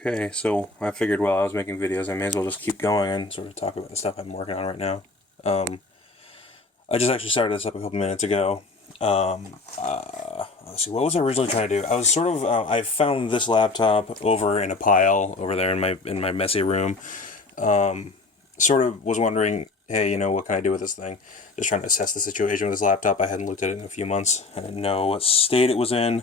Okay, so I figured while I was making videos, I may as well just keep going and sort of talk about the stuff I'm working on right now. I just actually started this up a couple minutes ago. Let's see, what was I originally trying to do? I was sort of, I found this laptop over in a pile over there in my messy room. Sort of was wondering, hey, what can I do with this thing? Just trying to assess the situation with this laptop. I hadn't looked at it in a few months. I didn't know what state it was in.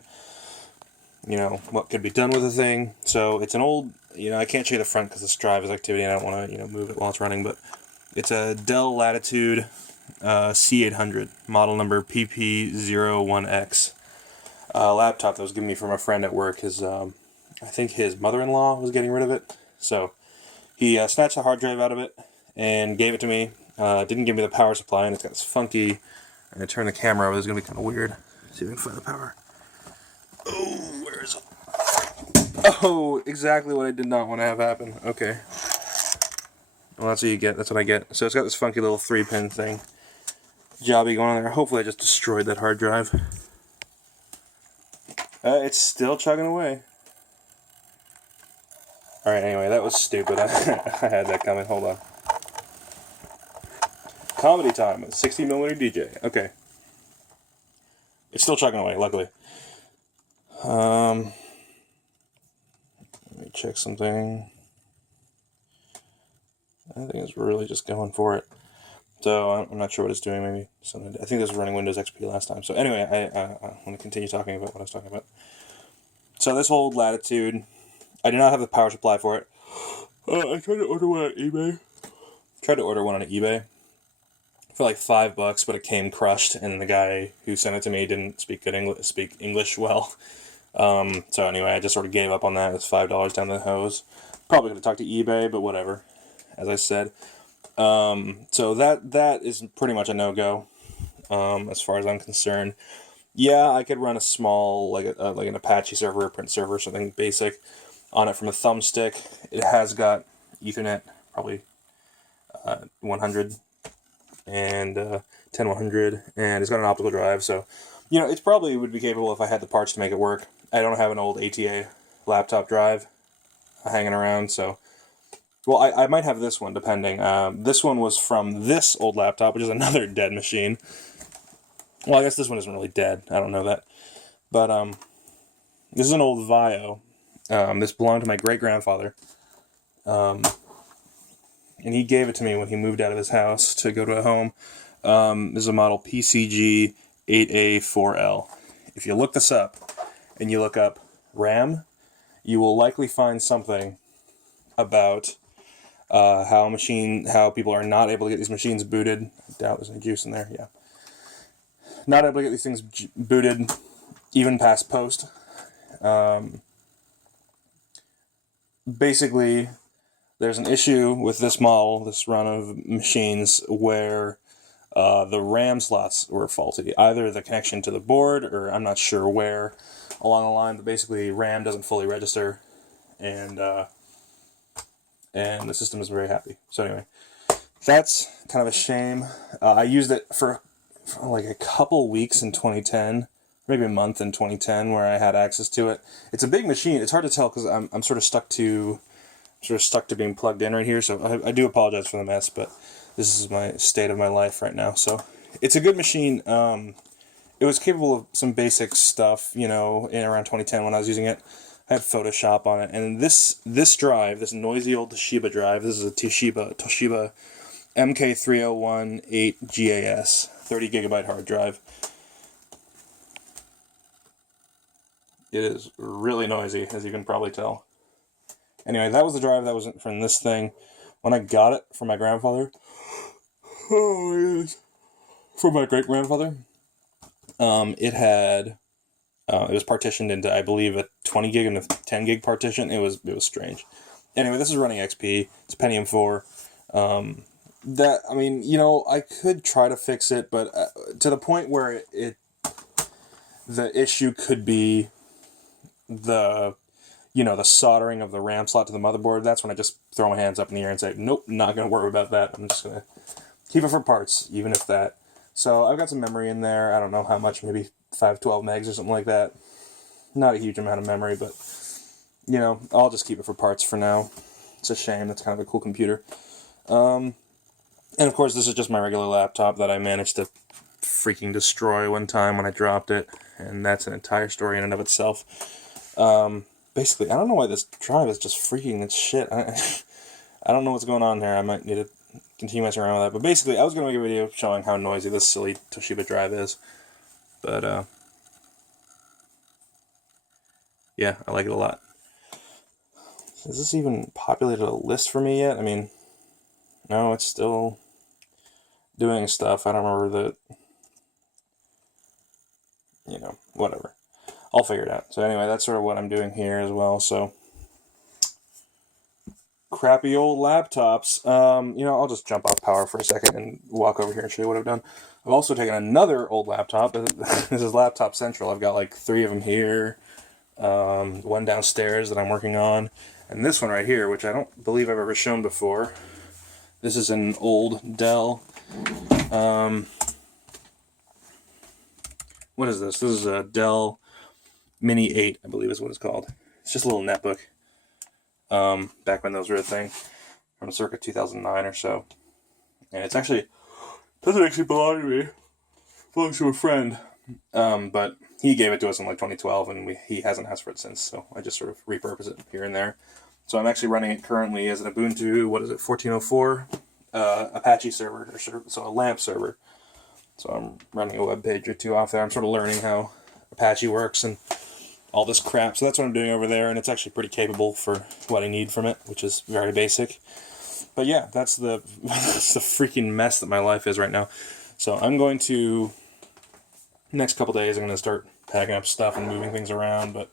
What could be done with the thing. So it's an old, I can't show you the front because this drive is activity and I don't want to, move it while it's running, but it's a Dell Latitude C800, model number PP01X. Laptop that was given me from a friend at work. I think his mother-in-law was getting rid of it. So he snatched the hard drive out of it and gave it to me. Didn't give me the power supply, and it's got this funky, I'm going to turn the camera over, this is going to be kind of weird. See if we can find the power. Oh, where is it? Oh, exactly what I did not want to have happen. Okay. Well, that's what you get. That's what I get. So it's got this funky little 3-pin thing. Jobby going on there. Hopefully I just destroyed that hard drive. It's still chugging away. Alright, anyway, that was stupid. I had that coming. Hold on. Comedy time with 60mm DJ. Okay. It's still chugging away, luckily. Let me check something. I think it's really just going for it. So I'm not sure what it's doing. Maybe something. I think this was running Windows XP last time. So anyway, I want to continue talking about what I was talking about. So this old Latitude, I do not have the power supply for it. I tried to order one on eBay. For like $5, but it came crushed, and the guy who sent it to me didn't speak English well. So anyway, I just sort of gave up on that. It's $5 down the hose. Probably could have talked to eBay, but whatever. As I said, so that is pretty much a no-go, as far as I'm concerned. Yeah, I could run a small, like an Apache server, a print server, something basic, on it from a thumbstick. It has got Ethernet, probably 100 and 10100, and it's got an optical drive, so it probably would be capable if I had the parts to make it work. I don't have an old ATA laptop drive hanging around, so well, I might have this one, depending. This one was from this old laptop, which is another dead machine. Well, I guess this one isn't really dead. I don't know that. But this is an old Vio. This belonged to my great-grandfather. And he gave it to me when he moved out of his house to go to a home. This is a model PCG8A4L. If you look this up, and you look up RAM, you will likely find something about how people are not able to get these machines booted. I doubt there's any juice in there, yeah. Not able to get these things booted, even past post. Basically, there's an issue with this model, this run of machines, where the RAM slots were faulty. Either the connection to the board, or I'm not sure where along the line, but basically RAM doesn't fully register, and the system is very happy. So anyway, that's kind of a shame. I used it for like a couple weeks in 2010, maybe a month in 2010, where I had access to it. It's a big machine. It's hard to tell because I'm sort of stuck to being plugged in right here. So I do apologize for the mess, but this is my state of my life right now. So it's a good machine. It was capable of some basic stuff, in around 2010 when I was using it. I had Photoshop on it, and this drive, this noisy old Toshiba drive, this is a Toshiba MK3018GAS, 30 gigabyte hard drive. It is really noisy, as you can probably tell. Anyway, that was the drive that was from this thing. When I got it from my grandfather, from my great-grandfather, it was partitioned into, I believe, a 20 gig and a 10 gig partition. It was strange. Anyway, this is running XP. It's Pentium 4. I could try to fix it, but to the point where the issue could be the soldering of the RAM slot to the motherboard. That's when I just throw my hands up in the air and say, nope, not going to worry about that. I'm just going to keep it for parts, even if that. So I've got some memory in there. I don't know how much, maybe 512 megs or something like that. Not a huge amount of memory, but you know, I'll just keep it for parts for now. It's a shame. That's kind of a cool computer. And of course, this is just my regular laptop that I managed to freaking destroy one time when I dropped it, and that's an entire story in and of itself. Basically, I don't know why this drive is just freaking its shit. I don't know what's going on here. I might need to continue messing around with that. But basically, I was going to make a video showing how noisy this silly Toshiba drive is. But, yeah, I like it a lot. Has this even populated a list for me yet? I mean, no, it's still doing stuff. I don't remember you know, whatever. I'll figure it out. So anyway, that's sort of what I'm doing here as well. So, crappy old laptops. You know, I'll just jump off power for a second and walk over here and show you what I've done. I've also taken another old laptop. This is Laptop Central. I've got like 3 of them here. One downstairs that I'm working on. And this one right here, which I don't believe I've ever shown before. This is an old Dell. What is this? This is a Dell Mini 8, I believe is what it's called. It's just a little netbook. Back when those were a thing. From circa 2009 or so. And it's actually, doesn't actually belong to me. It belongs to a friend. But he gave it to us in like 2012, and he hasn't asked for it since, so I just sort of repurpose it here and there. So I'm actually running it currently as an Ubuntu, 14.04 Apache server, so a LAMP server. So I'm running a web page or 2 off there. I'm sort of learning how Apache works and all this crap. So that's what I'm doing over there, and it's actually pretty capable for what I need from it, which is very basic. But yeah, that's the freaking mess that my life is right now. So I'm going to, next couple days, I'm going to start packing up stuff and moving things around. But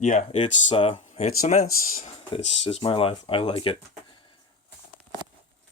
yeah, it's a mess. This is my life. I like it.